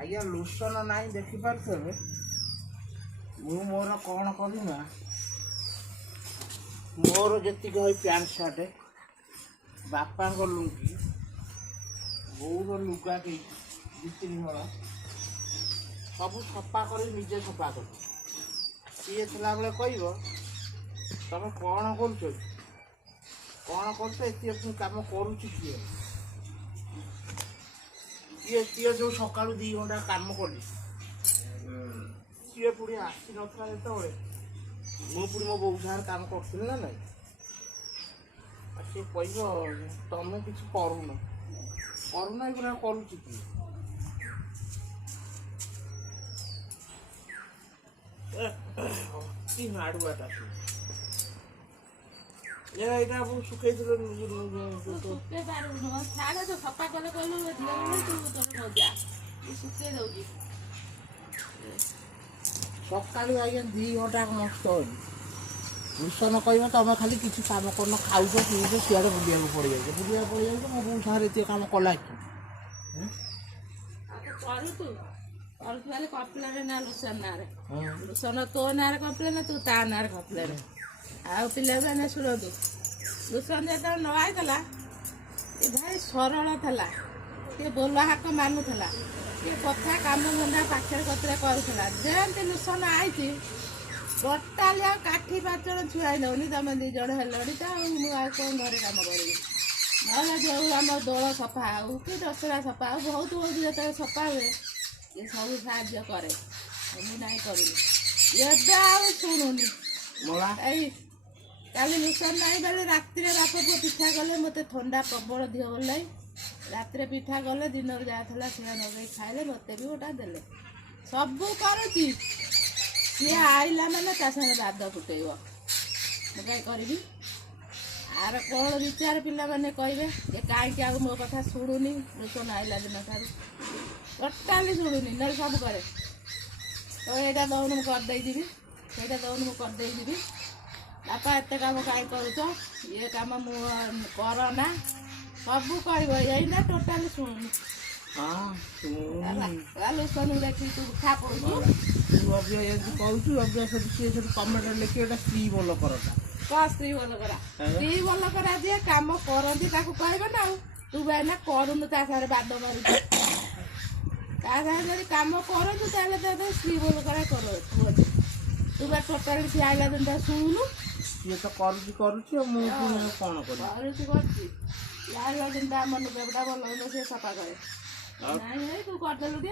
ଆଜ୍ଞା ଲୋସନ ନାହିଁ ଦେଖିପାରୁଥିବେ। ମୁଁ ମୋର କ'ଣ କଲି ନା ମୋର ଯେତିକି ହଇ ପ୍ୟାଣ୍ଟ ସାର୍ଟ ବାପାଙ୍କ ଲୁଙ୍ଗି ବୋଉର ଲୁଗା ଦୁଇ ତିନି ହଳ ସବୁ ସଫା କରି ନିଜେ ସଫା କଲି। ସିଏ ଥିଲାବେଳେ କହିବ ତମେ କ'ଣ କରୁଛ ଏତିକି କାମ କରୁଛି କିଏ ଯେଉଁ ସକାଳୁ 2 ଘଣ୍ଟା କାମ କଲି ସିଏ ପୁଣି ଆସିନଥିଲା ଯେତେବେଳେ ମୁଁ ପୁଣି ମୋ ବୋଉ ସାଙ୍ଗରେ କାମ କରୁଥିଲି ନା ନାଇଁ। ଆଉ ସିଏ କହିବ ତମେ କିଛି କରୁନ ଏଗୁଡ଼ା କରୁଛି କିଏ? କି ମାଡ଼ୁଆଟା ଏଇଟା ଶୁଖେଇଥିଲେ ଶୁଖେଇ ପାରିବୁନି ଛାଡ଼ ତ ସଫା କଲେ କହିଲୁ ତୁ ତୋର ମଜା ଶୁଖେଇ ଦଉଛି। ସକାଳୁ ଆଜ୍ଞା 2 ଘଣ୍ଟା ନଷ୍ଟ ହଉନି। ମିଶନ କହିବ ତମେ ଖାଲି କିଛି କାମ କରୁନ ଖାଉଛ ପିଉଛ ସିଆଡ଼େ ବୁଲିବାକୁ ପଡ଼ିଯାଉଛ ମୋ ବୋଉ ସାଙ୍ଗରେ ଏତିକି କାମ କଲା କି? କରୁଛୁ କମ୍ପ୍ଲେନ୍ ନା ଲୁସନ ନାଁରେ ଲୁସନ ତୋ ନାଁରେ କମ୍ପ୍ଲେନ୍ ତୁ ତା ନାଁରେ କମ୍ପ୍ଲେନ୍। ଆଉ ପିଲାମାନେ ଶୁଣନ୍ତୁ ଲୁସନ ଯେତେବେଳେ ନ ଆଇଥିଲା ଏ ଭାରି ସରଳ ଥିଲା। ଟିକେ ବୋଲ ହାକ ମାନୁଥିଲା ଟିକେ କଥା କାମ ଧନ୍ଦା ପାଖରେ କତିରେ କରୁଥିଲା। ଯେମିତି ଲୁସନ ଆଇଛି ଟୋଟାଲି ଆଉ କାଠି ପାଚଣ ଛୁଆଇ ନେଉନି। ତମେ 2 ଜଣ ହେଲଣି ତ ଆଉ ମୁଁ ଆଉ କ'ଣ ଘରେ କାମ କରିବି। ନହେଲେ ଯେଉଁ ଆମ ଦୋଳ ସଫା ହଉ କି ଦଶହରା ସଫା ହଉ ବହୁତ ଯେତେବେଳେ ସଫା ହୁଏ ଏ ସବୁ ସାହାଯ୍ୟ କରେ। ମୁଁ ନାଇଁ କରୁନି ଏବେ ଆଉ ଶୁଣୁନି। ଏଇ କାଲି ଲୁସନ ନାହିଁ ବେଳେ ରାତିରେ ବାପ ପୁଅ ପିଠା କଲେ ମୋତେ ଥଣ୍ଡା ପ୍ରବଳ ଦିହ ଭଲ ନାହିଁ। ରାତିରେ ପିଠା କଲେ ଦିନରେ ଯାହା ଥିଲା ସିଏ ଲଗେଇ ଖାଇଲେ ମୋତେ ବି ଗୋଟା ଦେଲେ ସବୁ କରୁଛି। ସିଏ ଆଇଲା ମାନେ ତା ସାଙ୍ଗେ ବାଦ ଫୁଟେଇବ ମୁଁ କାହିଁ କରିବି। ଆର କ'ଣ ବିଚାର ପିଲାମାନେ କହିବେ ଯେ କାହିଁକି ଆଉ ମୋ କଥା ଶୁଣୁନି। ଲୁସନ ଆଇଲା ଦିନ ଠାରୁ ଟୋଟାଲି ଶୁଣୁନି ନହେଲେ ସବୁ କରେ। ତ ଏଇଟା ଦଉନୁ ମୁଁ କରିଦେଇଯିବି ସେଇଟା ଦଉନୁ ମୁଁ କରିଦେଇଯିବି। ବାପା ଏତେ କାମ କାହିଁ କରୁଛ ଇଏ କାମ ମୁଁ କରନା ସବୁ କହିବ। ଏଇନା ଟୋଟାଲି ଶୁଣୁନି। ଲୁସନକୁ ଦେଖିକି ତୁ ଉଠା ପଡ଼ୁଛୁ କରୁଛୁ ସେଠି କମେଣ୍ଟରେ ଲେଖି ଏଇଟା ସ୍ତ୍ରୀ ଭଲ କରଟା କ'ଣ ସ୍ତ୍ରୀ ଭଲ କରା ଯିଏ କାମ କରନ୍ତି ତାକୁ କହିବ ନା। ଆଉ ତୁ ବା ଏଇନା କରୁନୁ ତା ସାଙ୍ଗରେ ବାଦ ମାରୁଛୁ। ତା ସାଙ୍ଗରେ ଯଦି କାମ କରନ୍ତୁ ତାହେଲେ ତ ସ୍ତ୍ରୀ ଭଲ କରା କୁହନ୍ତି। ତୁ ବା ଟୋଟାଲି ସିଏ ଆଇଲା ଦିନଟା ଶୁଣୁନୁ। ସିଏ ତ କରୁଛି ଆଉ ମୁଁ କ'ଣ କରିବି। କରୁଛି ଆଇଲା ଦିନଟା ଆମ ଲୁଗାପଟା ଭଲ ହେଲେ ସିଏ ସଫା କରେ। ନାଇଁ ତୁ କରିଦେଲୁ ଟିକେ।